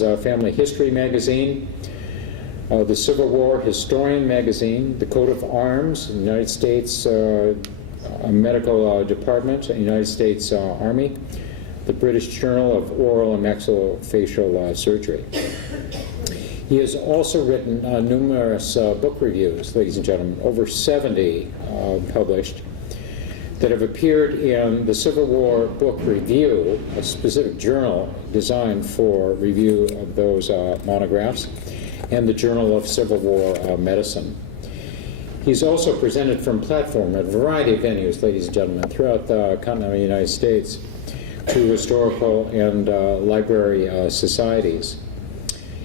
Family History magazine, the Civil War Historian magazine, the Coat of Arms, United States Medical Department, United States Army, the British Journal of Oral and Maxillofacial Surgery. He has also written numerous book reviews, ladies and gentlemen, over 70 published, that have appeared in the Civil War Book Review, a specific journal designed for review of those monographs, and the Journal of Civil War Medicine. He's also presented from platform at a variety of venues, ladies and gentlemen, throughout the continental United States to historical and library societies,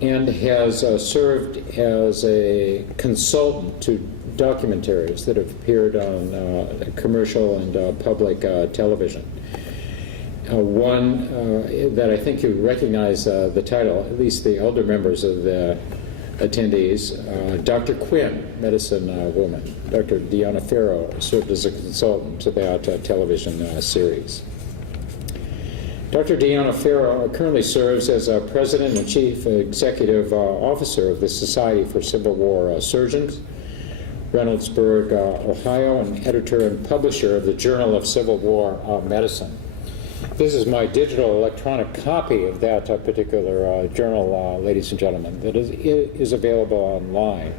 and has served as a consultant to documentaries that have appeared on commercial and public television. One that I think you recognize the title, at least the elder members of the attendees, Dr. Quinn, medicine woman. Dr. Deanna Farrow served as a consultant about television series. Dr. Deanna Farrow currently serves as President and Chief Executive Officer of the Society for Civil War Surgeons, Reynoldsburg, Ohio, and editor and publisher of the Journal of Civil War Medicine. This is my digital electronic copy of that particular journal, ladies and gentlemen, that is available online.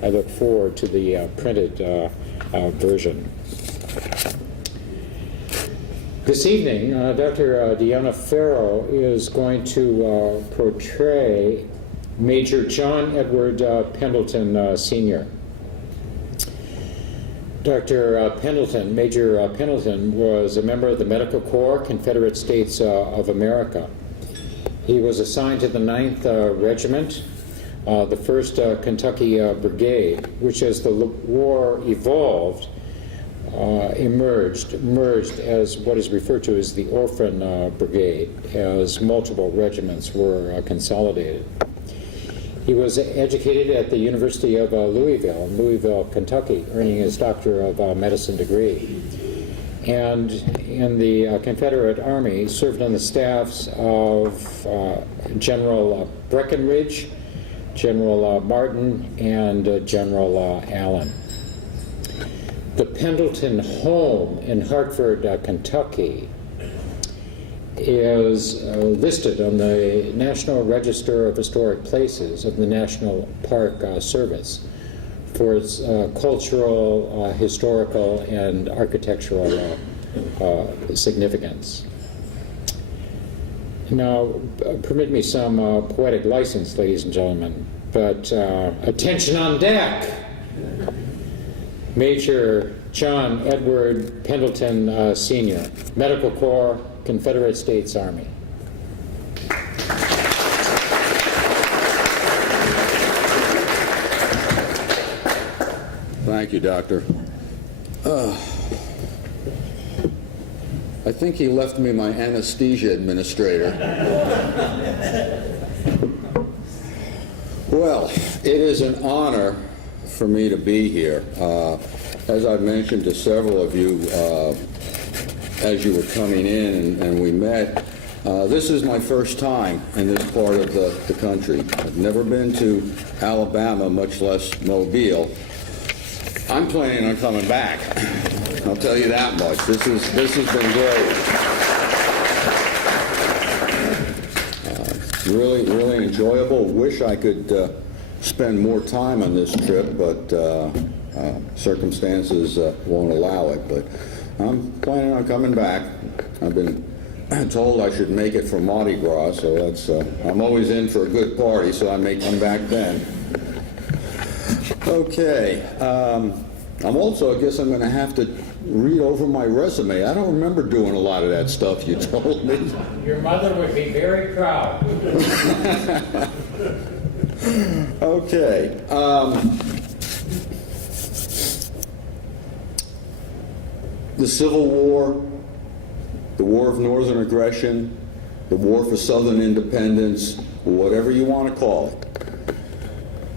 I look forward to the printed version. This evening, Dr. Deanna Farrow is going to portray Major John Edward Pendleton, Sr. Dr. Pendleton, Major Pendleton, was a member of the Medical Corps, Confederate States of America. He was assigned to the 9th Regiment, the 1st Kentucky Brigade, which as the war evolved, emerged as what is referred to as the Orphan Brigade, as multiple regiments were consolidated. He was educated at the University of Louisville, in Louisville, Kentucky, earning his Doctor of Medicine degree. And in the Confederate Army, served on the staffs of General Breckinridge, General Martin, and General Allen. The Pendleton home in Hartford, Kentucky, is listed on the National Register of Historic Places of the National Park Service for its cultural, historical, and architectural significance. Now, permit me some poetic license, ladies and gentlemen, but attention on deck! Major John Edward Pendleton, Sr., Medical Corps, Confederate States Army. Thank you, Doctor. I think he left me my anesthesia administrator. Well, it is an honor for me to be here. As I've mentioned to several of you as you were coming in and we met, this is my first time in this part of the country. I've never been to Alabama, much less Mobile. I'm planning on coming back. I'll tell you that much. This has been great. Really enjoyable. Wish I could spend more time on this trip, but circumstances won't allow it. But I'm planning on coming back. I've been told I should make it for Mardi Gras, so that's I'm always in for a good party, so I may come back then. Okay. I'm also, I guess I'm going to have to read over my resume. I don't remember doing a lot of that stuff you told me. Your mother would be very proud. Okay. The Civil War, the War of Northern Aggression, the War for Southern Independence, whatever you want to call it,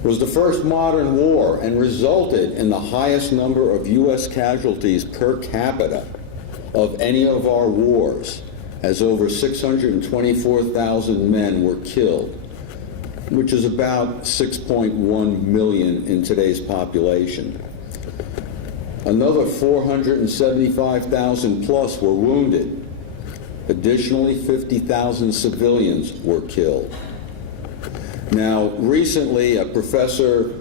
was the first modern war and resulted in the highest number of U.S. casualties per capita of any of our wars as over 624,000 men were killed, which is about 6.1 million in today's population. Another 475,000 plus were wounded. Additionally, 50,000 civilians were killed. Now, recently, a professor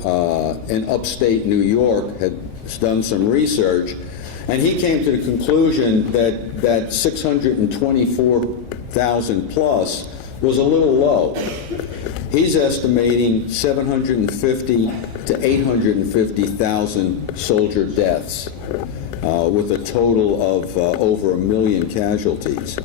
in upstate New York had done some research, and he came to the conclusion that 624,000 plus was a little low. He's estimating 750 to 850,000 soldier deaths, with a total of over 1 million casualties.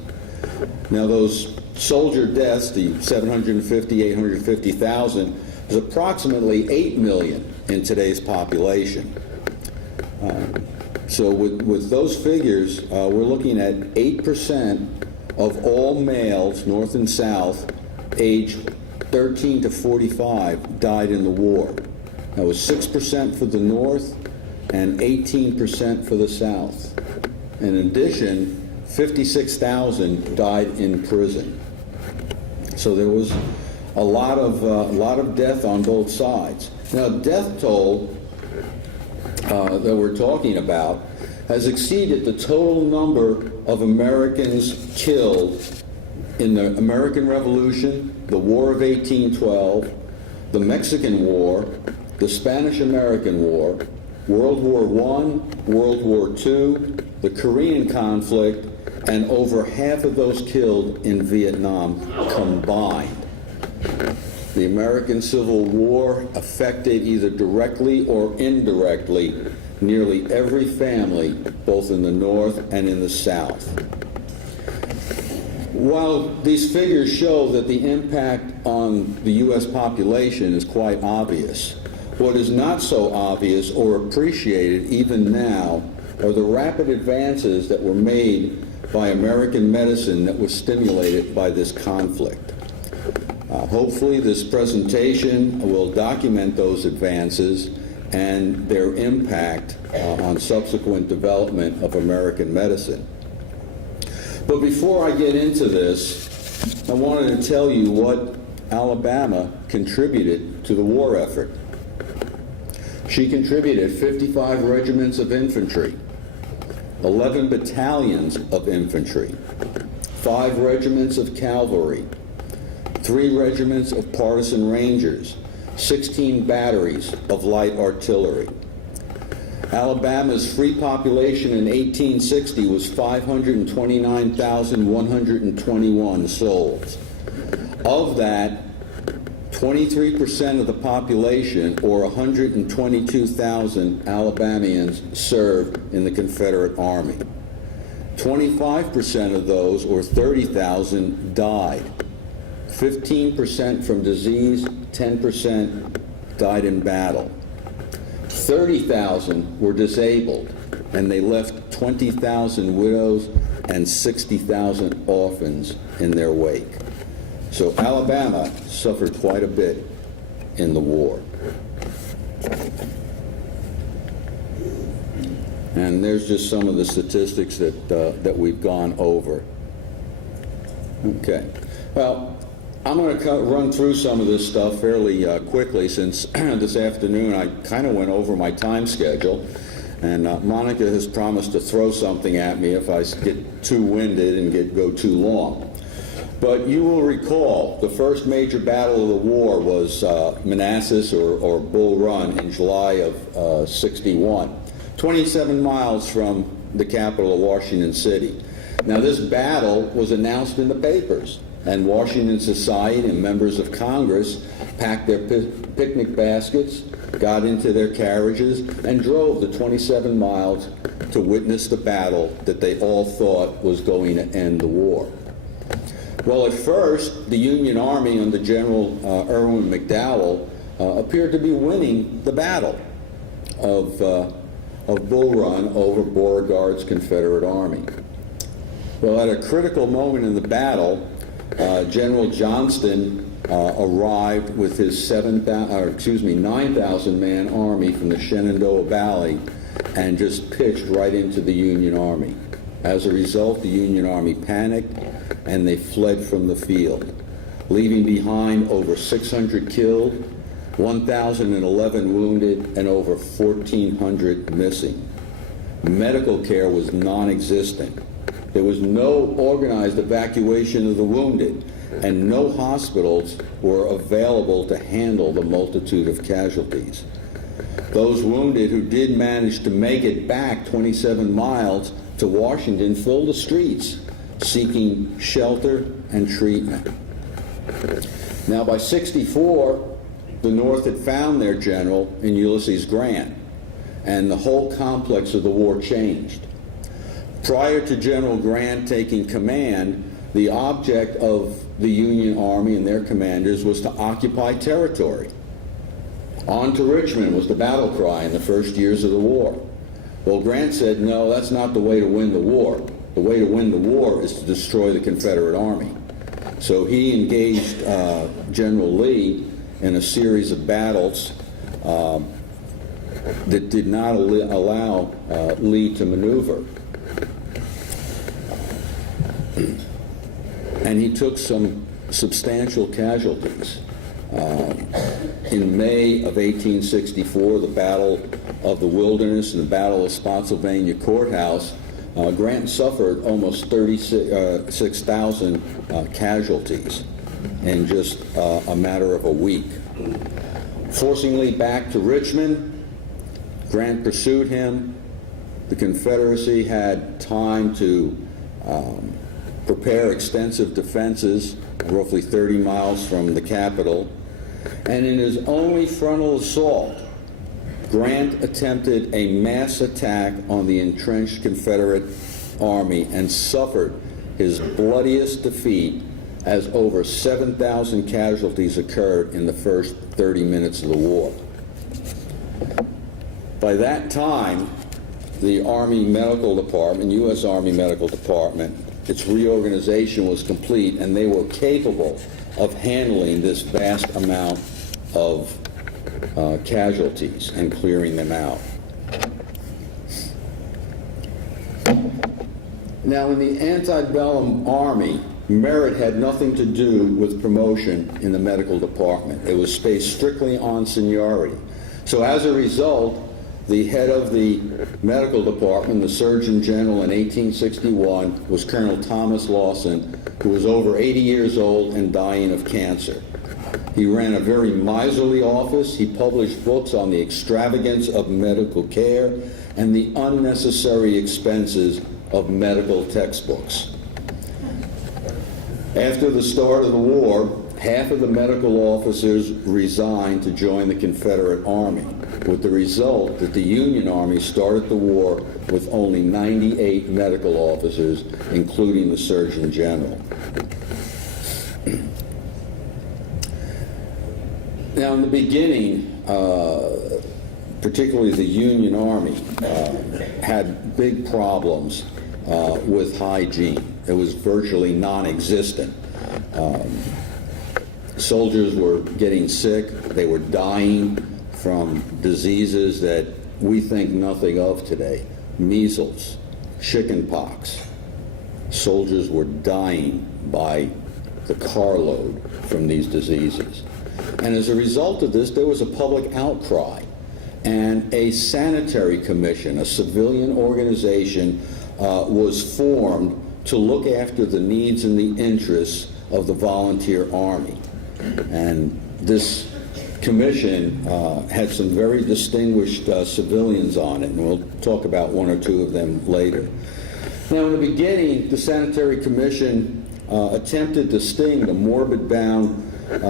Now, those soldier deaths, the 750, 850,000, is approximately 8 million in today's population. So with those figures, we're looking at 8% of all males, North and South, age 13 to 45, died in the war. That was 6% for the North and 18% for the South. In addition, 56,000 died in prison. So there was a lot of death on both sides. Now, death toll that we're talking about has exceeded the total number of Americans killed in the American Revolution, the War of 1812, the Mexican War, the Spanish-American War, World War I, World War II, the Korean conflict, and over half of those killed in Vietnam combined. The American Civil War affected either directly or indirectly nearly every family, both in the North and in the South. While these figures show that the impact on the U.S. population is quite obvious, what is not so obvious or appreciated even now are the rapid advances that were made by American medicine that was stimulated by this conflict. Hopefully this presentation will document those advances and their impact on subsequent development of American medicine. But before I get into this, I wanted to tell you what Alabama contributed to the war effort. She contributed 55 regiments of infantry, 11 battalions of infantry, 5 regiments of cavalry, 3 regiments of partisan rangers, 16 batteries of light artillery. Alabama's free population in 1860 was 529,121 souls. Of that, 23% of the population, or 122,000 Alabamians, served in the Confederate Army. 25% of those, or 30,000, died. 15% from disease, 10% died in battle. 30,000 were disabled, and they left 20,000 widows and 60,000 orphans in their wake. So Alabama suffered quite a bit in the war. And there's just some of the statistics that we've gone over. Okay. Well, I'm going to run through some of this stuff fairly quickly, since this afternoon I kind of went over my time schedule, and Monica has promised to throw something at me if I get too winded and go too long. But you will recall the first major battle of the war was Manassas or Bull Run in July of 61, 27 miles from the capital of Washington City. Now, this battle was announced in the papers, and Washington society and members of Congress packed their picnic baskets, got into their carriages, and drove the 27 miles to witness the battle that they all thought was going to end the war. Well, at first, the Union Army under General Irwin McDowell appeared to be winning the battle of Bull Run over Beauregard's Confederate Army. Well, at a critical moment in the battle, General Johnston arrived with his 9,000-man army from the Shenandoah Valley and just pitched right into the Union Army. As a result, the Union Army panicked and they fled from the field, leaving behind over 600 killed, 1,011 wounded, and over 1,400 missing. Medical care was non-existent. There was no organized evacuation of the wounded, and no hospitals were available to handle the multitude of casualties. Those wounded who did manage to make it back 27 miles to Washington filled the streets, seeking shelter and treatment. Now, by '64, the North had found their general in Ulysses Grant, and the whole complex of the war changed. Prior to General Grant taking command, the object of the Union Army and their commanders was to occupy territory. On to Richmond was the battle cry in the first years of the war. Well, Grant said, no, that's not the way to win the war. The way to win the war is to destroy the Confederate Army. So he engaged General Lee in a series of battles that did not allow Lee to maneuver. And he took some substantial casualties. In May of 1864, the Battle of the Wilderness and the Battle of Spotsylvania Courthouse, Grant suffered almost 36,000 casualties in just a matter of a week. Forcing Lee back to Richmond, Grant pursued him. The Confederacy had time to prepare extensive defenses roughly 30 miles from the capital. And in his only frontal assault, Grant attempted a mass attack on the entrenched Confederate Army and suffered his bloodiest defeat as over 7,000 casualties occurred in the first 30 minutes of the war. By that time, the Army Medical Department, U.S. Army Medical Department, its reorganization was complete, and they were capable of handling this vast amount of casualties and clearing them out. Now, in the antebellum Army, merit had nothing to do with promotion in the medical department. It was based strictly on seniority. So as a result, the head of the medical department, the Surgeon General in 1861, was Colonel Thomas Lawson, who was over 80 years old and dying of cancer. He ran a very miserly office. He published books on the extravagance of medical care and the unnecessary expenses of medical textbooks. After the start of the war, half of the medical officers resigned to join the Confederate Army, with the result that the Union Army started the war with only 98 medical officers, including the Surgeon General. Now, in the beginning, particularly the Union Army had big problems with hygiene. It was virtually non-existent. Soldiers were getting sick. They were dying from diseases that we think nothing of today. Measles, chickenpox. Soldiers were dying by the carload from these diseases. And as a result of this, there was a public outcry. And a sanitary commission, a civilian organization, was formed to look after the needs and the interests of the volunteer army. And this commission had some very distinguished civilians on it, and we'll talk about one or two of them later. Now, in the beginning, the Sanitary Commission attempted to sting the morbid-bound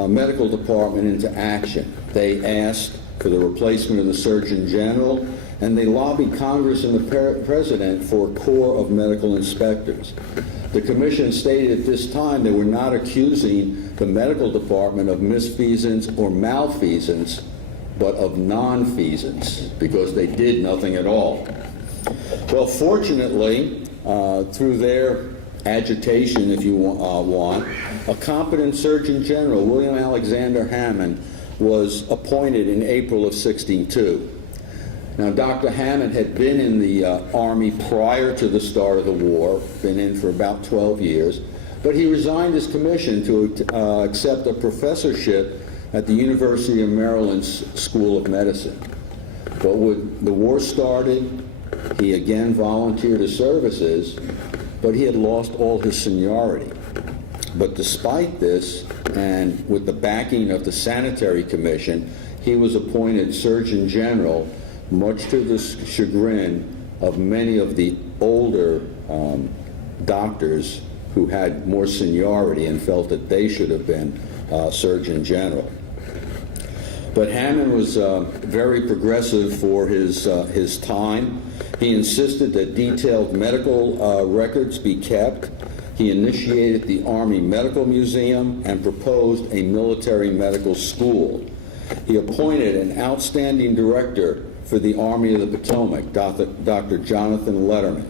medical department into action. They asked for the replacement of the Surgeon General, and they lobbied Congress and the President for a corps of medical inspectors. The Commission stated at this time they were not accusing the medical department of misfeasance or malfeasance, but of nonfeasance, because they did nothing at all. Well, fortunately, through their agitation, if you want, a competent Surgeon General, William Alexander Hammond, was appointed in April of '62. Now, Dr. Hammond had been in the Army prior to the start of the war, been in for about 12 years, but he resigned his commission to accept a professorship at the University of Maryland's School of Medicine. But when the war started, he again volunteered his services, but he had lost all his seniority. But despite this, and with the backing of the Sanitary Commission, he was appointed Surgeon General, much to the chagrin of many of the older doctors who had more seniority and felt that they should have been Surgeon General. But Hammond was very progressive for his time. He insisted that detailed medical records be kept. He initiated the Army Medical Museum and proposed a military medical school. He appointed an outstanding director for the Army of the Potomac, Dr. Jonathan Letterman.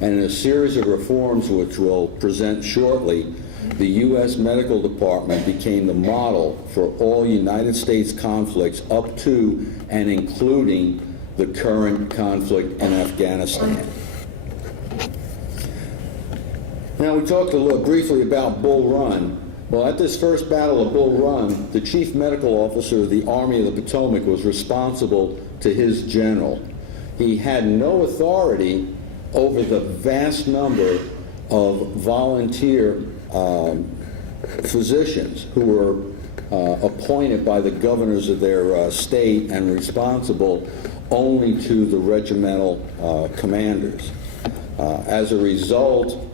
And in a series of reforms which we'll present shortly, the U.S. Medical Department became the model for all United States conflicts up to and including the current conflict in Afghanistan. Now, we talked a little briefly about Bull Run. Well, at this first battle of Bull Run, the chief medical officer of the Army of the Potomac was responsible to his general. He had no authority over the vast number of volunteer physicians who were appointed by the governors of their state and responsible only to the regimental commanders. As a result,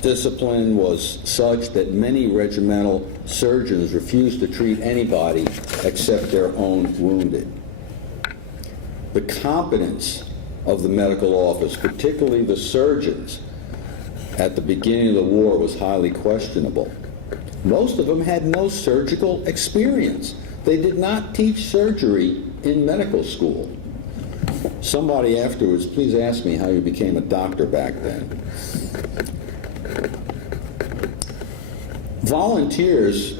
discipline was such that many regimental surgeons refused to treat anybody except their own wounded. The competence of the medical office, particularly the surgeons, at the beginning of the war was highly questionable. Most of them had no surgical experience. They did not teach surgery in medical school. Somebody afterwards, please ask me how you became a doctor back then. Volunteers,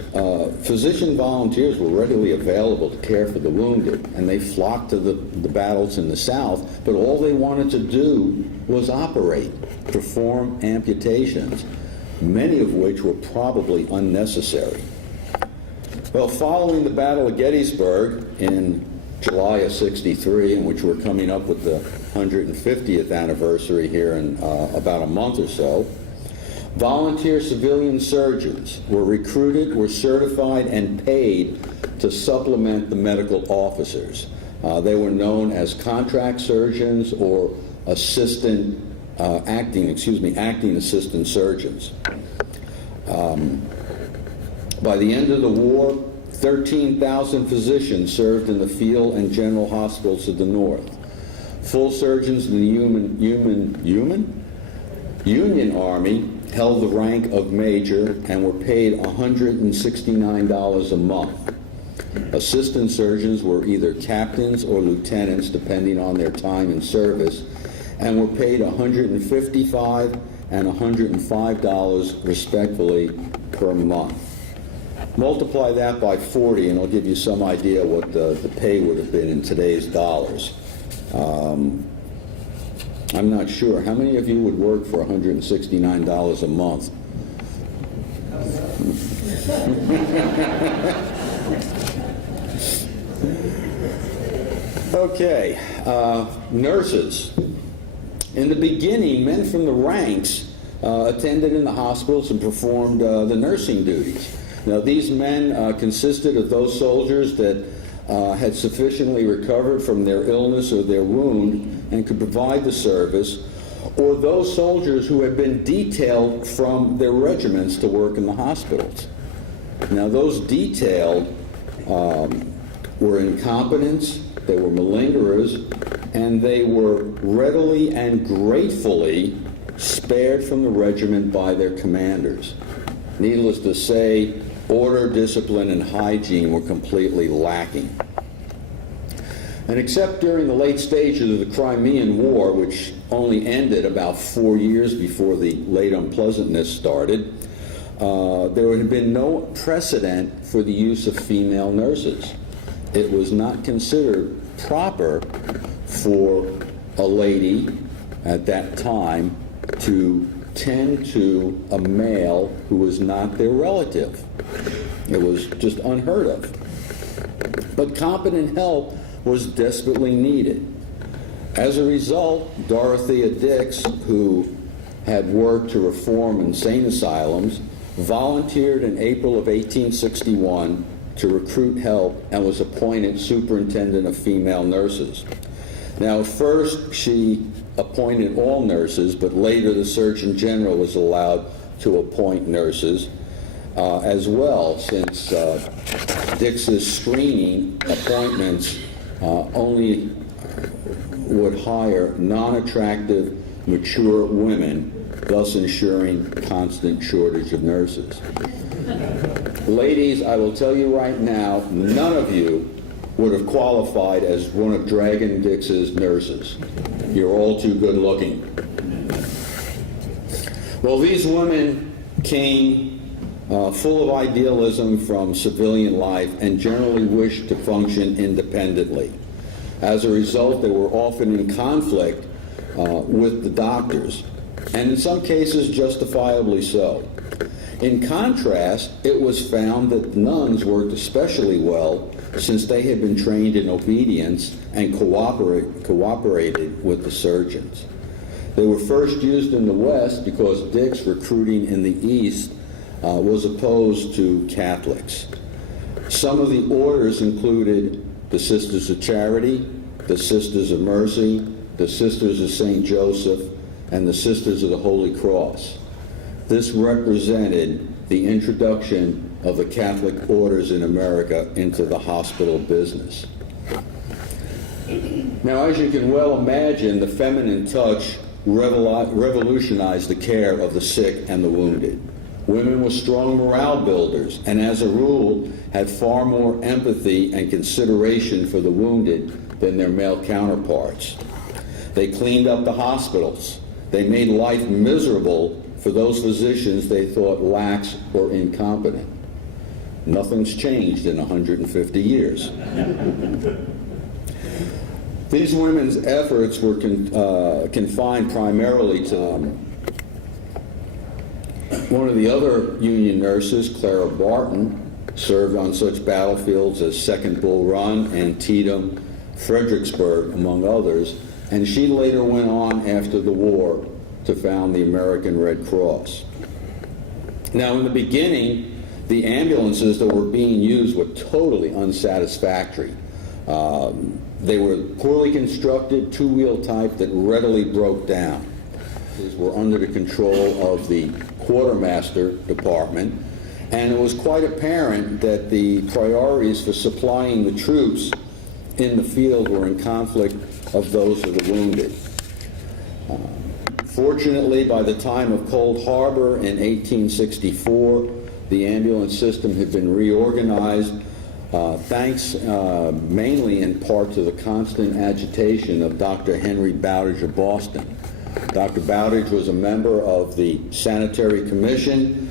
physician volunteers were readily available to care for the wounded, and they flocked to the battles in the South, but all they wanted to do was operate, perform amputations, many of which were probably unnecessary. Well, following the Battle of Gettysburg in July of '63, in which we're coming up with the 150th anniversary here in about a month or so, volunteer civilian surgeons were recruited, were certified, and paid to supplement the medical officers. They were known as contract surgeons or acting assistant surgeons. By the end of the war, 13,000 physicians served in the field and general hospitals of the North. Full surgeons in the Union Army held the rank of major and were paid $169 a month. Assistant surgeons were either captains or lieutenants, depending on their time in service, and were paid $155 and $105 respectively per month. Multiply that by 40 and it'll give you some idea what the pay would have been in today's dollars. I'm not sure. How many of you would work for $169 a month? Okay, nurses. In the beginning, men from the ranks attended in the hospitals and performed the nursing duties. Now, these men consisted of those soldiers that had sufficiently recovered from their illness or their wound and could provide the service, or those soldiers who had been detailed from their regiments to work in the hospitals. Now, those detailed were incompetents, they were malingerers, and they were readily and gratefully spared from the regiment by their commanders. Needless to say, order, discipline, and hygiene were completely lacking. And except during the late stages of the Crimean War, which only ended about 4 years before the late unpleasantness started, there had been no precedent for the use of female nurses. It was not considered proper for a lady at that time to tend to a male who was not their relative. It was just unheard of. But competent help was desperately needed. As a result, Dorothea Dix, who had worked to reform insane asylums, volunteered in April of 1861 to recruit help and was appointed superintendent of female nurses. Now, at first she appointed all nurses, but later the Surgeon General was allowed to appoint nurses as well, since Dix's screening appointments only would hire non-attractive, mature women, thus ensuring constant shortage of nurses. Ladies, I will tell you right now, none of you would have qualified as one of Dragon Dix's nurses. You're all too good looking. Well, these women came full of idealism from civilian life and generally wished to function independently. As a result, they were often in conflict with the doctors, and in some cases justifiably so. In contrast, it was found that nuns worked especially well since they had been trained in obedience and cooperated with the surgeons. They were first used in the West because Dix, recruiting in the East, was opposed to Catholics. Some of the orders included the Sisters of Charity, the Sisters of Mercy, the Sisters of St. Joseph, and the Sisters of the Holy Cross. This represented the introduction of the Catholic orders in America into the hospital business. Now, as you can well imagine, the feminine touch revolutionized the care of the sick and the wounded. Women were strong morale builders, and as a rule, had far more empathy and consideration for the wounded than their male counterparts. They cleaned up the hospitals. They made life miserable for those physicians they thought lax or incompetent. Nothing's changed in 150 years. These women's efforts were confined primarily to one of the other Union nurses, Clara Barton, served on such battlefields as Second Bull Run, Antietam, Fredericksburg, among others, and she later went on after the war to found the American Red Cross. Now, in the beginning, the ambulances that were being used were totally unsatisfactory. They were poorly constructed, two-wheel type that readily broke down. These were under the control of the quartermaster department, and it was quite apparent that the priorities for supplying the troops in the field were in conflict of those of the wounded. Fortunately, by the time of Cold Harbor in 1864, the ambulance system had been reorganized, thanks mainly in part to the constant agitation of Dr. Henry Bowditch of Boston. Dr. Bowditch was a member of the Sanitary Commission.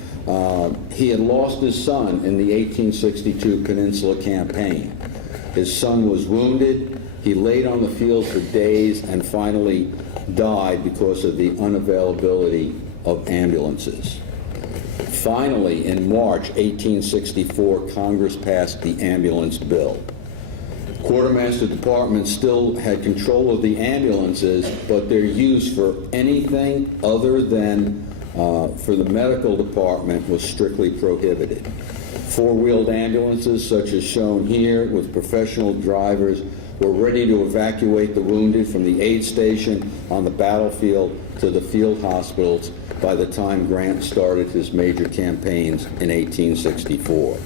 He had lost his son in the 1862 Peninsula Campaign. His son was wounded. He laid on the field for days and finally died because of the unavailability of ambulances. Finally, in March 1864, Congress passed the ambulance bill. Quartermaster Department still had control of the ambulances, but their use for anything other than for the medical department was strictly prohibited. Four-wheeled ambulances, such as shown here, with professional drivers, were ready to evacuate the wounded from the aid station on the battlefield to the field hospitals by the time Grant started his major campaigns in 1864.